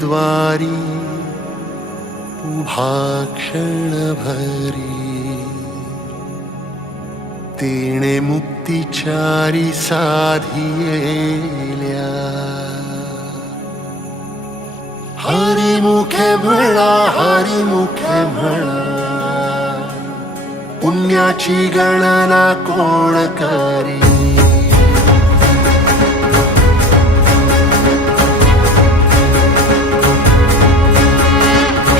द्वारी उभा क्षणभरी तेणे मुक्तिचारी साधियेल्या हरिमुखे म्हणा हरिमुखे म्हणा पुण्याची गणना कोण करी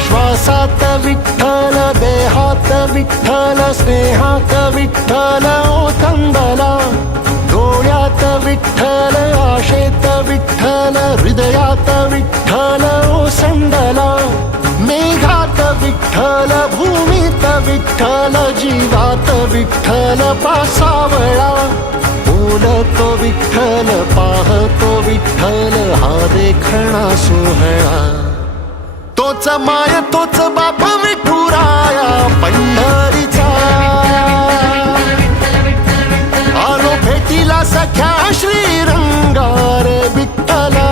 श्वासात विठ्ठल देहात विठ्ठल स्नेहात विठ्ठल ओथंबला डोळ्यात विठ्ठल आशेत विठ्ठल हृदयात विठ्ठल ओसंडला मेघात विठ्ठल भूमीत विठ्ठल जीवात विठ्ठल पासावळा बोलतो विठ्ठल पाहतो विठ्ठल हा देखणा सोहळा तोच माय तोच बाप विठुराया पंढरीचा आलो भेटीला सख्या श्रीरंगार विठ्ठला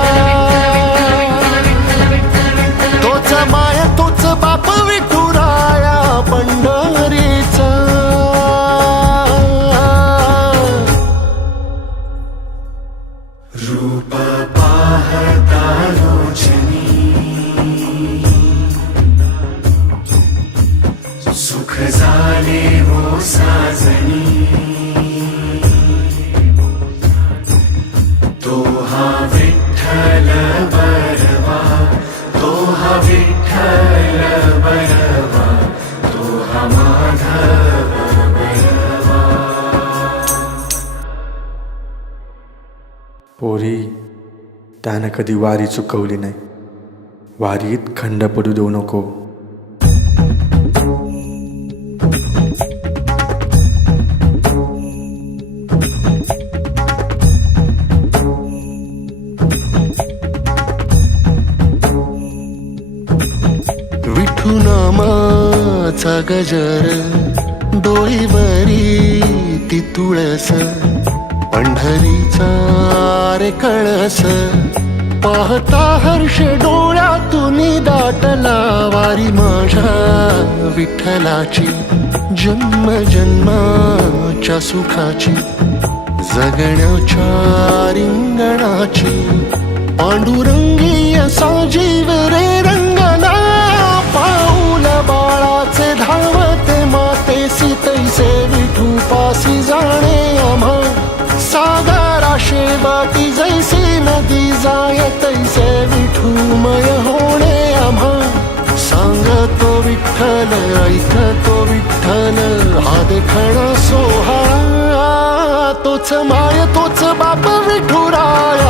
तोच माय तोच बाप विठुराया पंढरीचा रूप पाहता लोचनी सुख झाले हो साजनी तो हा विठ्ठल बरवा तो हा विठ्ठल बरवा तो हा माधव बरवा पोरी त्यानं कधी वारी चुकवली नाही वारीत खंड पडू देऊ नको विठुनामाचा गजर डोईवरी ती तुळस पंढरीचा रे कळस पाहता हर्ष डोळ्यातून दाटला वारी माझ्या विठ्ठलाची जन्म जन्माच्या सुखाची जगण्याच्या रिंगणाची पांडुरंगीय साजीव रे रंगना पाऊल बाळाचे धावते मातेसी तैसे विठू पासी जाणे आम्हा सागरा शेवाटी जैसी नदी जाय तैसे विठूमय होणे आम्हा सांगतो विठ्ठल ऐकतो विठ्ठल हा देखणा सोहळा तोच माय तोच बाप विठुराया